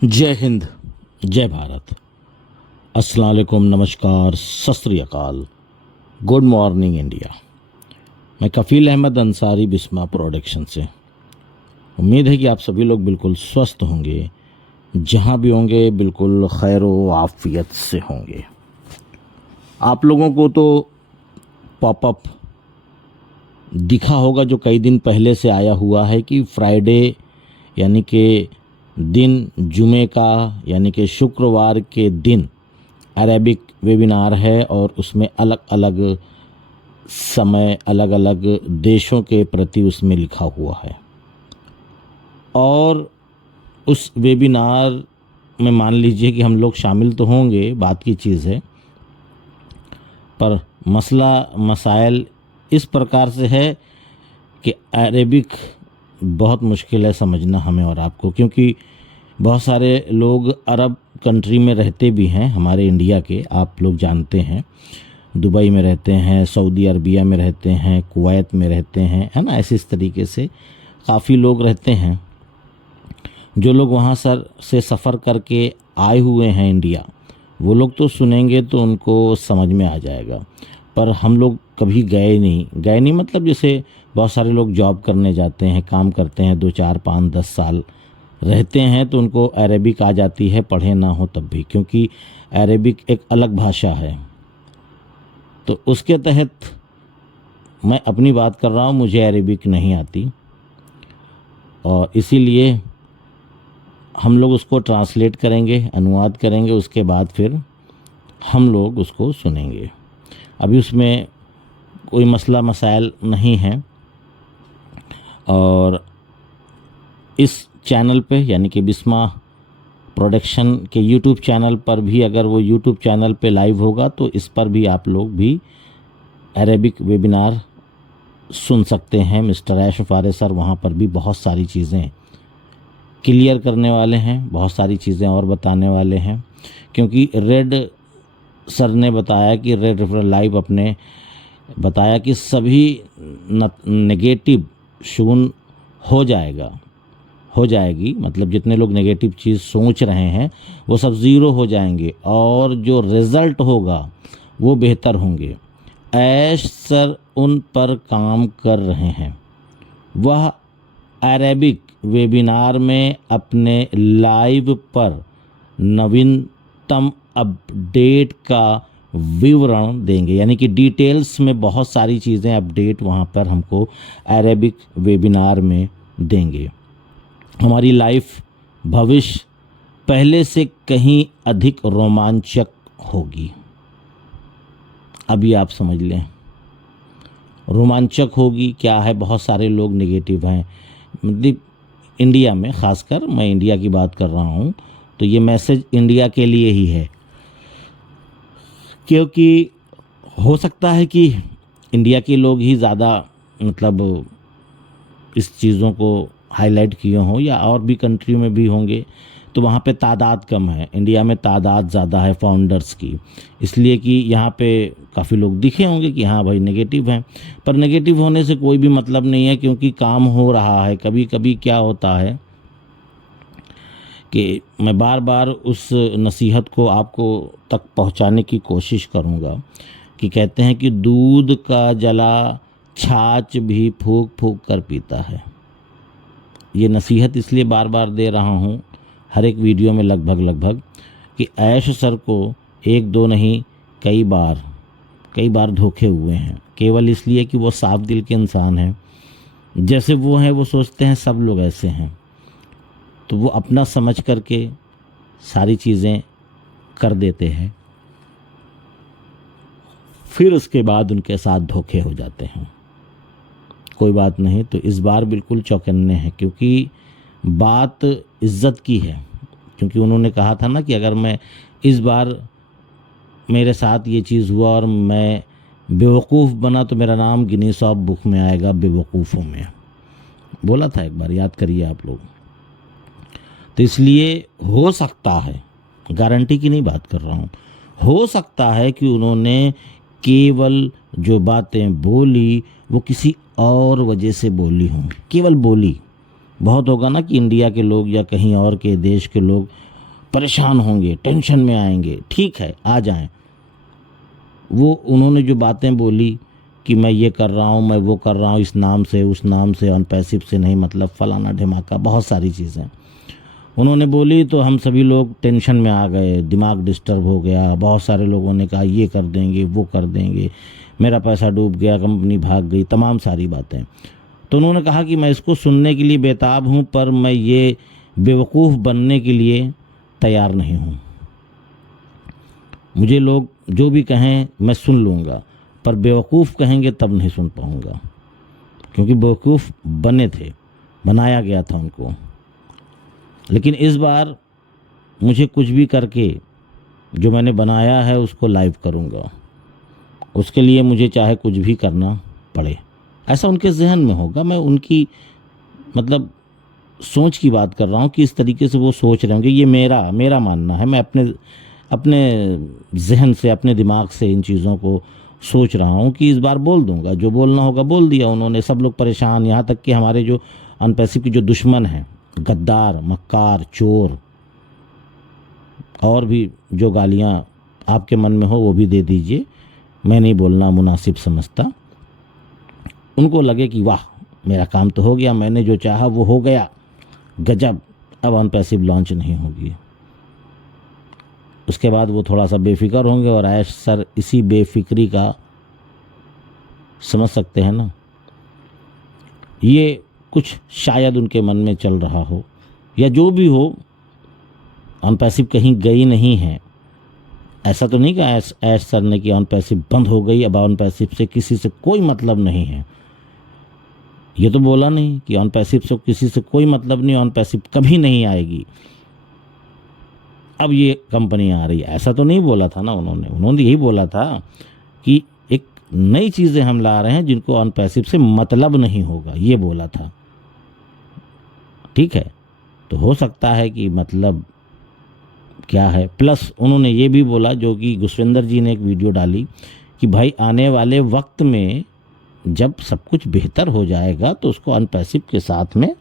जय हिंद, जय भारत, अस्सलाम वालेकुम, नमस्कार, सत श्री अकाल, गुड मॉर्निंग इंडिया। मैं कफ़ील अहमद अंसारी, बिस्मा प्रोडक्शन से। उम्मीद है कि आप सभी लोग बिल्कुल स्वस्थ होंगे, जहाँ भी होंगे बिल्कुल खैर व आफियत से होंगे। आप लोगों को तो पॉपअप दिखा होगा जो कई दिन पहले से आया हुआ है कि फ्राइडे यानी कि दिन जुमे का यानी कि शुक्रवार के दिन अरेबिक वेबिनार है और उसमें अलग अलग समय अलग अलग देशों के प्रति उसमें लिखा हुआ है। और उस वेबिनार में मान लीजिए कि हम लोग शामिल तो होंगे, बात की चीज़ है, पर मसला मसाइल इस प्रकार से है कि अरेबिक बहुत मुश्किल है समझना हमें और आपको, क्योंकि बहुत सारे लोग अरब कंट्री में रहते भी हैं, हमारे इंडिया के, आप लोग जानते हैं, दुबई में रहते हैं, सऊदी अरबिया में रहते हैं, कुवैत में रहते हैं, है ना। ऐसे इस तरीके से काफ़ी लोग रहते हैं। जो लोग वहाँ से सफ़र करके आए हुए हैं इंडिया, वो लोग तो सुनेंगे तो उनको समझ में आ जाएगा, पर हम लोग कभी गए नहीं मतलब जैसे बहुत सारे लोग जॉब करने जाते हैं, काम करते हैं, 2 4 5 10 साल रहते हैं तो उनको अरेबिक आ जाती है, पढ़े ना हो तब भी, क्योंकि अरेबिक एक अलग भाषा है। तो उसके तहत मैं अपनी बात कर रहा हूँ, मुझे अरेबिक नहीं आती और इसीलिए हम लोग उसको ट्रांसलेट करेंगे, अनुवाद करेंगे, उसके बाद फिर हम लोग उसको सुनेंगे। अभी उसमें कोई मसला मसाइल नहीं है। और इस चैनल पे यानी कि बिस्मा प्रोडक्शन के यूट्यूब चैनल पर भी, अगर वो यूट्यूब चैनल पे लाइव होगा तो इस पर भी आप लोग भी अरेबिक वेबिनार सुन सकते हैं। मिस्टर ऐश फारे सर वहाँ पर भी बहुत सारी चीज़ें क्लियर करने वाले हैं, बहुत सारी चीज़ें और बताने वाले हैं, क्योंकि रेड सर ने बताया कि रेड रेफरल लाइव अपने बताया कि सभी नेगेटिव शून हो जाएगी, मतलब जितने लोग नेगेटिव चीज़ सोच रहे हैं वो सब ज़ीरो हो जाएंगे और जो रिज़ल्ट होगा वो बेहतर होंगे। ऐश सर उन पर काम कर रहे हैं। वह अरेबिक वेबिनार में अपने लाइव पर नवीनतम अपडेट का विवरण देंगे, यानी कि डिटेल्स में बहुत सारी चीज़ें अपडेट वहाँ पर हमको अरेबिक वेबिनार में देंगे। हमारी लाइफ भविष्य पहले से कहीं अधिक रोमांचक होगी। अभी आप समझ लें, रोमांचक होगी क्या है। बहुत सारे लोग नेगेटिव हैं, मतलब इंडिया में, ख़ासकर मैं इंडिया की बात कर रहा हूँ, तो ये मैसेज इंडिया के लिए ही है, क्योंकि हो सकता है कि इंडिया के लोग ही ज़्यादा मतलब इस चीज़ों को हाईलाइट किए हों, या और भी कंट्री में भी होंगे, तो वहाँ पे तादाद कम है। इंडिया में तादाद ज़्यादा है फाउंडर्स की, इसलिए कि यहाँ पे काफ़ी लोग दिखे होंगे कि हाँ भाई नेगेटिव हैं, पर नेगेटिव होने से कोई भी मतलब नहीं है, क्योंकि काम हो रहा है। कभी कभी क्या होता है कि मैं बार बार उस नसीहत को आपको तक पहुँचाने की कोशिश करूँगा कि कहते हैं कि दूध का जला छाछ भी फूंक फूंक कर पीता है। ये नसीहत इसलिए बार बार दे रहा हूँ हर एक वीडियो में लगभग कि ऐश सर को एक दो नहीं कई बार धोखे हुए हैं, केवल इसलिए कि वो साफ दिल के इंसान हैं। जैसे वो हैं वो सोचते हैं सब लोग ऐसे हैं, तो वो अपना समझ करके सारी चीज़ें कर देते हैं, फिर उसके बाद उनके साथ धोखे हो जाते हैं। कोई बात नहीं, तो इस बार बिल्कुल चौकन्ने हैं, क्योंकि बात इज़्ज़त की है। क्योंकि उन्होंने कहा था ना कि अगर मैं इस बार मेरे साथ ये चीज़ हुआ और मैं बेवकूफ़ बना तो मेरा नाम गिनीज ऑफ बुक में आएगा, बेवकूफ़ों में, बोला था एक बार, याद करिए आप लोग। तो इसलिए हो सकता है, गारंटी की नहीं बात कर रहा हूँ, हो सकता है कि उन्होंने केवल जो बातें बोली वो किसी और वजह से बोली हों, केवल बोली, बहुत होगा ना कि इंडिया के लोग या कहीं और के देश के लोग परेशान होंगे, टेंशन में आएंगे, ठीक है आ जाएं। वो उन्होंने जो बातें बोली कि मैं ये कर रहा हूँ, मैं वो कर रहा हूँ, इस नाम से उस नाम से, ऑन पैसिव से नहीं, मतलब फलाना ढिमाका, बहुत सारी चीज़ें उन्होंने बोली, तो हम सभी लोग टेंशन में आ गए, दिमाग डिस्टर्ब हो गया। बहुत सारे लोगों ने कहा ये कर देंगे, वो कर देंगे, मेरा पैसा डूब गया, कंपनी भाग गई, तमाम सारी बातें। तो उन्होंने कहा कि मैं इसको सुनने के लिए बेताब हूँ, पर मैं ये बेवकूफ़ बनने के लिए तैयार नहीं हूँ। मुझे लोग जो भी कहें मैं सुन लूँगा, पर बेवकूफ़ कहेंगे तब नहीं सुन पाऊँगा, क्योंकि बेवकूफ़ बने थे, बनाया गया था उनको। लेकिन इस बार मुझे कुछ भी करके जो मैंने बनाया है उसको लाइव करूँगा, उसके लिए मुझे चाहे कुछ भी करना पड़े, ऐसा उनके जहन में होगा। मैं उनकी मतलब सोच की बात कर रहा हूँ कि इस तरीके से वो सोच रहे होंगे। ये मेरा मानना है, मैं अपने जहन से, अपने दिमाग से इन चीज़ों को सोच रहा हूँ कि इस बार बोल दूंगा, जो बोलना होगा बोल दिया उन्होंने। सब लोग परेशान, यहाँ तक कि हमारे जो अनपैसिव के जो दुश्मन हैं, गद्दार, मक्कार, चोर, और भी जो गालियाँ आपके मन में हो वो भी दे दीजिए, मैं नहीं बोलना मुनासिब समझता। उनको लगे कि वाह मेरा काम तो हो गया, मैंने जो चाहा वो हो गया, गजब, अब अनपैसिव लॉन्च नहीं होगी। उसके बाद वो थोड़ा सा बेफिक्र होंगे, और ऐश सर इसी बेफिक्री का, समझ सकते हैं ना, ये कुछ शायद उनके मन में चल रहा हो, या जो भी हो, अनपैसिव कहीं गई नहीं है। ऐसा तो नहीं कहा ऐश सर ने कि अनपैसिव बंद हो गई, अब अनपैसिव से किसी से कोई मतलब नहीं है। ये तो बोला नहीं कि अनपैसिव से किसी से कोई मतलब नहीं, अनपैसिव कभी नहीं आएगी, अब ये कंपनी आ रही है, ऐसा तो नहीं बोला था ना उन्होंने यही बोला था कि एक नई चीज़ें हम ला रहे हैं जिनको अनपैसिव से मतलब नहीं होगा, ये बोला था। ठीक है, तो हो सकता है कि मतलब क्या है। प्लस उन्होंने ये भी बोला, जो कि गुस्विंदर जी ने एक वीडियो डाली, कि भाई आने वाले वक्त में जब सब कुछ बेहतर हो जाएगा तो उसको अनपैसिव के साथ में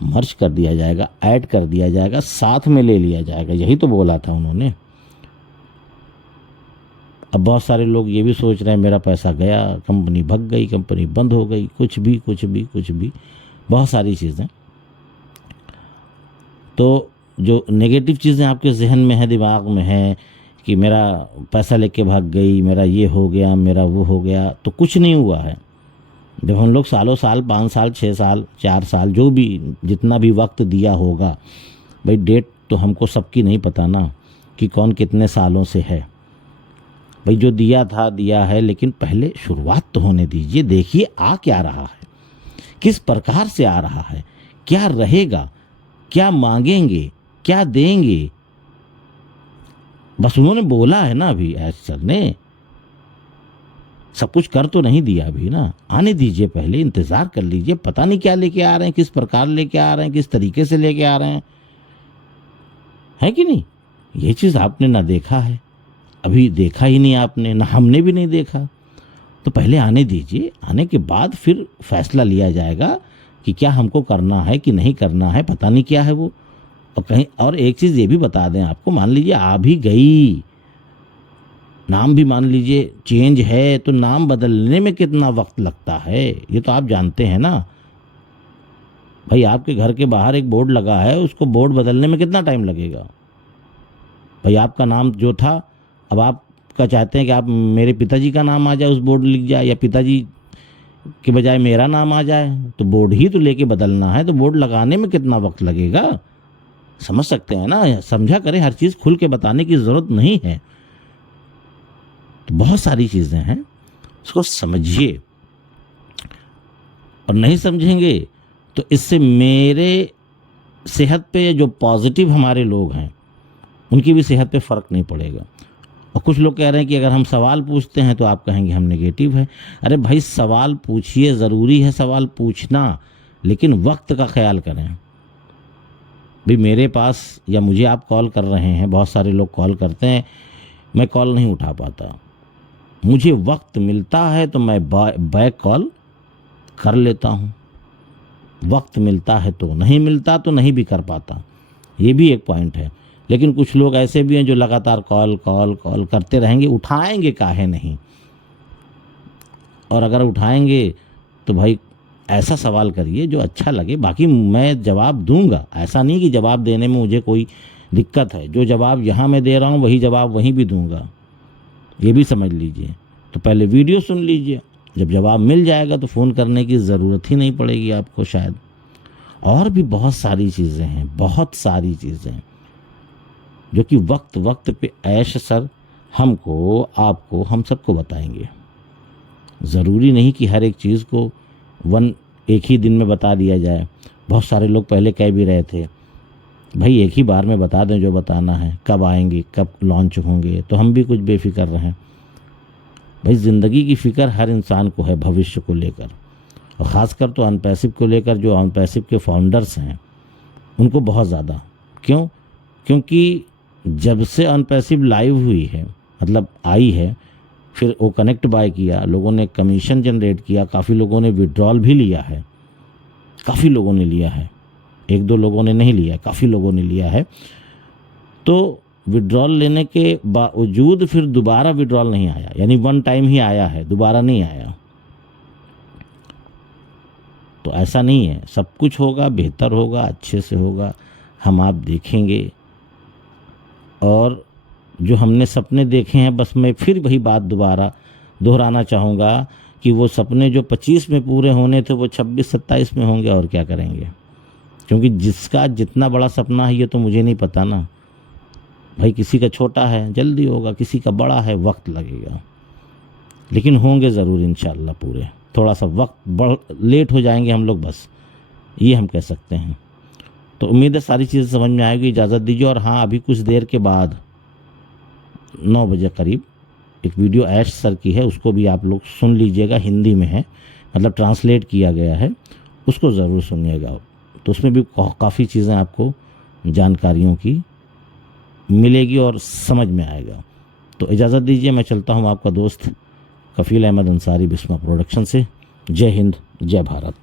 मर्ज कर दिया जाएगा, ऐड कर दिया जाएगा, साथ में ले लिया जाएगा, यही तो बोला था उन्होंने। अब बहुत सारे लोग ये भी सोच रहे हैं मेरा पैसा गया, कंपनी भग गई, कंपनी बंद हो गई, कुछ भी बहुत सारी चीज़ें। तो जो नेगेटिव चीज़ें आपके जहन में है, दिमाग में है कि मेरा पैसा लेके भाग गई, मेरा ये हो गया, मेरा वो हो गया, तो कुछ नहीं हुआ है। जब हम लोग सालों साल, 5 साल, 6 साल, 4 साल, जो भी जितना भी वक्त दिया होगा, भाई डेट तो हमको सबकी नहीं पता ना कि कौन कितने सालों से है। भाई जो दिया था दिया है, लेकिन पहले शुरुआत तो होने दीजिए, देखिए आ क्या रहा है, किस प्रकार से आ रहा है, क्या रहेगा, क्या मांगेंगे, क्या देंगे। बस उन्होंने बोला है ना, अभी ऐश सर ने सब कुछ कर तो नहीं दिया अभी ना, आने दीजिए, पहले इंतज़ार कर लीजिए, पता नहीं क्या लेके आ रहे हैं, किस प्रकार लेके आ रहे हैं, किस तरीके से लेके आ रहे हैं, है कि नहीं। ये चीज़ आपने ना देखा है, अभी देखा ही नहीं आपने, ना हमने भी नहीं देखा, तो पहले आने दीजिए, आने के बाद फिर फैसला लिया जाएगा कि क्या हमको करना है कि नहीं करना है, पता नहीं क्या है वो। और कहीं और एक चीज़ ये भी बता दें आपको, मान लीजिए आ भी गई, नाम भी मान लीजिए चेंज है, तो नाम बदलने में कितना वक्त लगता है ये तो आप जानते हैं ना। भाई आपके घर के बाहर एक बोर्ड लगा है, उसको बोर्ड बदलने में कितना टाइम लगेगा। भाई आपका नाम जो था, अब आपका चाहते हैं कि आप मेरे पिताजी का नाम आ जाए, उस बोर्ड लिख जाए, या पिताजी के बजाय मेरा नाम आ जाए, तो बोर्ड ही तो लेके बदलना है, तो बोर्ड लगाने में कितना वक्त लगेगा, समझ सकते हैं ना। समझा करें, हर चीज़ खुल के बताने की ज़रूरत नहीं है। तो बहुत सारी चीज़ें हैं, उसको समझिए, और नहीं समझेंगे तो इससे मेरे सेहत पे, जो पॉजिटिव हमारे लोग हैं उनकी भी सेहत पे फ़र्क नहीं पड़ेगा। और कुछ लोग कह रहे हैं कि अगर हम सवाल पूछते हैं तो आप कहेंगे हम नेगेटिव है। अरे भाई सवाल पूछिए, ज़रूरी है सवाल पूछना, लेकिन वक्त का ख्याल करें। भाई मेरे पास या मुझे आप कॉल कर रहे हैं, बहुत सारे लोग कॉल करते हैं, मैं कॉल नहीं उठा पाता, मुझे वक्त मिलता है तो मैं बैक कॉल कर लेता हूँ। वक्त मिलता है तो, नहीं मिलता तो नहीं भी कर पाता, ये भी एक पॉइंट है। लेकिन कुछ लोग ऐसे भी हैं जो लगातार कॉल कॉल कॉल करते रहेंगे, उठाएंगे काहे नहीं। और अगर उठाएंगे तो भाई ऐसा सवाल करिए जो अच्छा लगे, बाकी मैं जवाब दूंगा, ऐसा नहीं कि जवाब देने में मुझे कोई दिक्कत है। जो जवाब यहाँ मैं दे रहा हूँ वही जवाब वहीं भी दूंगा, ये भी समझ लीजिए। तो पहले वीडियो सुन लीजिए, जब जवाब मिल जाएगा तो फ़ोन करने की ज़रूरत ही नहीं पड़ेगी आपको शायद। और भी बहुत सारी चीज़ें हैं, बहुत सारी चीज़ें जो कि वक्त वक्त पे ऐश सर हमको, आपको, हम सबको बताएंगे। ज़रूरी नहीं कि हर एक चीज़ को एक ही दिन में बता दिया जाए। बहुत सारे लोग पहले कह भी रहे थे भाई एक ही बार में बता दें जो बताना है, कब आएंगे, कब लॉन्च होंगे, तो हम भी कुछ बेफिक्र रहें। भाई ज़िंदगी की फ़िक्र हर इंसान को है भविष्य को लेकर, और ख़ासकर तो अनपैसिव को लेकर। जो अनपैसिव के फाउंडर्स हैं उनको बहुत ज़्यादा। क्यों? क्योंकि जब से अनपैसिव लाइव हुई है, मतलब आई है, फिर वो कनेक्ट बाय किया, लोगों ने कमीशन जनरेट किया, काफ़ी लोगों ने विड्रॉल भी लिया है, काफ़ी लोगों ने लिया है, एक दो लोगों ने नहीं लिया, काफ़ी लोगों ने लिया है। तो विड्रॉल लेने के बावजूद फिर दोबारा विड्रॉल नहीं आया, यानी वन टाइम ही आया है, दोबारा नहीं आया। तो ऐसा नहीं है, सब कुछ होगा, बेहतर होगा, अच्छे से होगा, हम आप देखेंगे। और जो हमने सपने देखे हैं, बस मैं फिर वही बात दोबारा दोहराना चाहूँगा कि वो सपने जो 25 में पूरे होने थे वो 26-27 में होंगे, और क्या करेंगे। क्योंकि जिसका जितना बड़ा सपना है ये तो मुझे नहीं पता ना भाई, किसी का छोटा है जल्दी होगा, किसी का बड़ा है वक्त लगेगा, लेकिन होंगे ज़रूर इंशाल्लाह पूरे। थोड़ा सा वक्त लेट हो जाएंगे हम लोग, बस ये हम कह सकते हैं। तो उम्मीद है सारी चीज़ें समझ में आएगी। इजाज़त दीजिए। और हाँ, अभी कुछ देर के बाद 9 बजे करीब एक वीडियो ऐश सर की है, उसको भी आप लोग सुन लीजिएगा, हिंदी में है, मतलब ट्रांसलेट किया गया है, उसको ज़रूर सुनिएगा। तो उसमें भी काफ़ी चीज़ें आपको जानकारियों की मिलेगी और समझ में आएगा। तो इजाज़त दीजिए, मैं चलता हूँ, आपका दोस्त कफ़ील अहमद अंसारी, बिस्मा प्रोडक्शन से। जय हिंद, जय भारत।